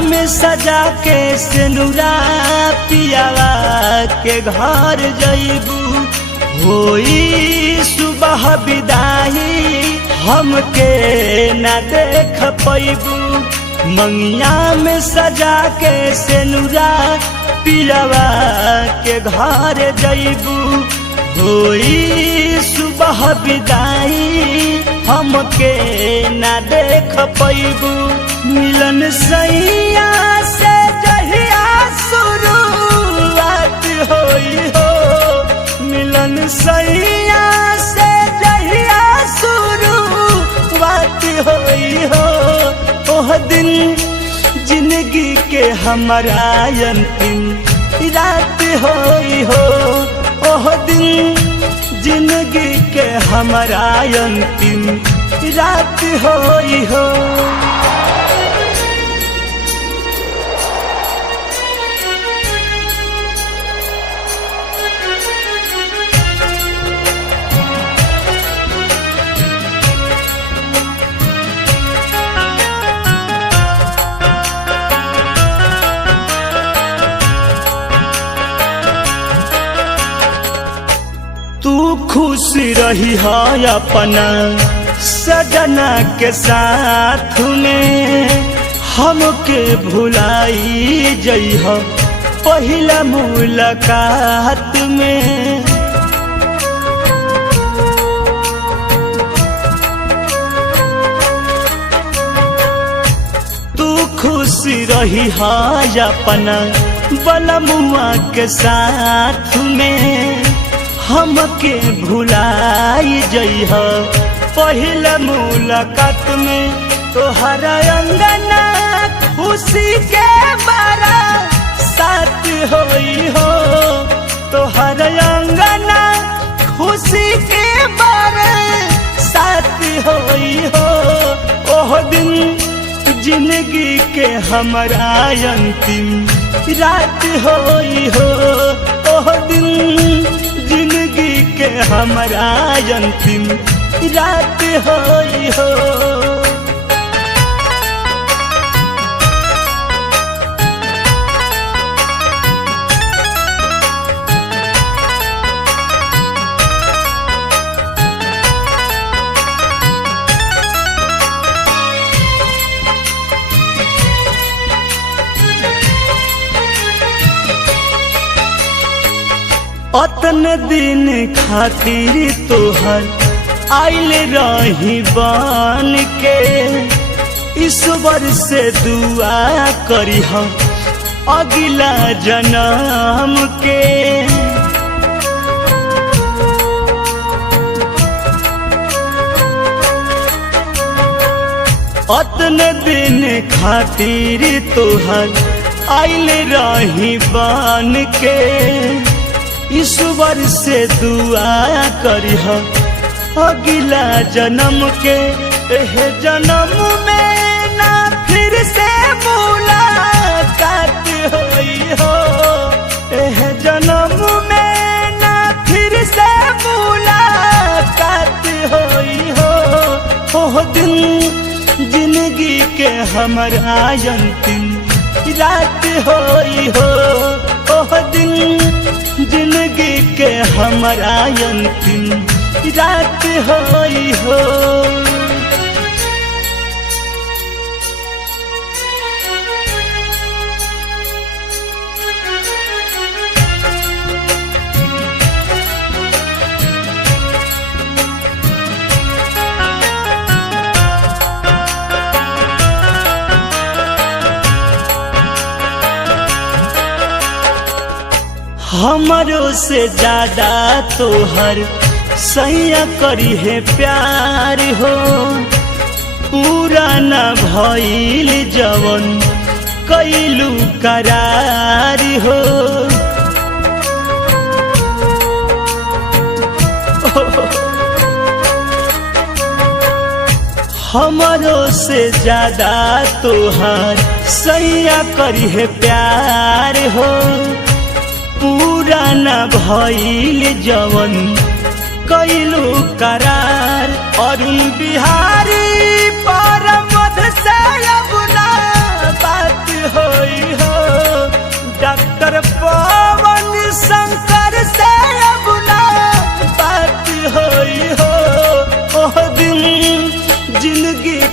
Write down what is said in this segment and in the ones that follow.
में सजा के सिनुरा पियावा के घर जइबू। होई सुबह विदाई हमके न देख पैबू। मंगिया में सजा के सिनुरा पियावा के घर जइबू। होई सुबह विदाई हमके न देख पैबू। मिलन सैया से जहिया शुरुआत होई हो। मिलन सैया से जहिया शुरुआत होई हो। ओह दिन जिंदगी के हमारा अंतिम रात होई हो। ओह दिन जिंदगी के हमारा अंतिम रात होई हो। तू खुश रही है अपना सजना के साथ में। हमके भुलाई जइह पहिला मुलाकात में। तू खुश रही है अपना बलमुआ के साथ में। हमके भुलाई जइह पहिला मुलाकात में। तोहरा अंगना खुशी के बारा साथ होई हो। तोहरा अंगना खुशी के बारा साथ होई हो। ओह दिन जिंदगी के हमारा अंतिम रात होई हो। ओह दिन जिंदगी के हमारा अंतिम रात होई हो। अतन दिन खातिर तोहर आइल रही बन के। ईश्वर से दुआ करी हम अगला जन्म के। अतन दिन खातिर तोहर आइल रही बन के। ईश्वर से दुआ करिह अगला जन्म के। एह जन्म में ना फिर से मुलाकात होई हो। एह जन्म में ना फिर से मुलाकात होई हो। ओह दिन जिंदगी के हमारा अंतिम रात होई हो। ओह दिन जिंदगी के हमारा अंतिम रात होई हो। हमरो से ज्यादा तोहर सैया करी है प्यार हो। पूरा न भइल जवन कैलू करार हो। हमरो से ज्यादा तोहर सैया करी है प्यार हो। पूरा न भइल जवन कैलू करार। अरुण बिहारी पर मध से अब ना बात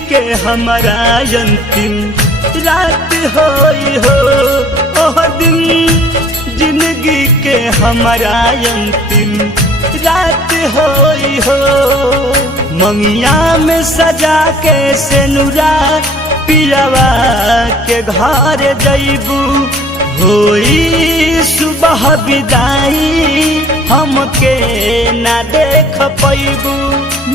के हमारा अंतिम रात होई हो। ओह दिन जिंदगी के हमारा अंतिम रात होई हो। मंगिया में सजा के सेनुरा पियावा के घर जइबू, होई सुबह विदाई हमके ना देख पैबू।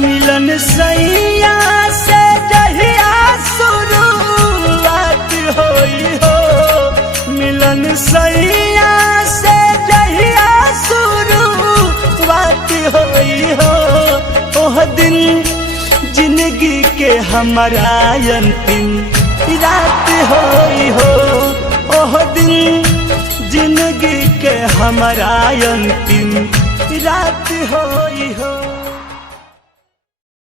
मिलन सैया से जहिया शुरुआत होई हो, मिलन सैया से जहिया शुरुआत होई हो। ओह दिन जिंदगी के हमारा अंतिम रात होई हो। ओह दिन जिंदगी के हमारा अंतिम रात होई हो।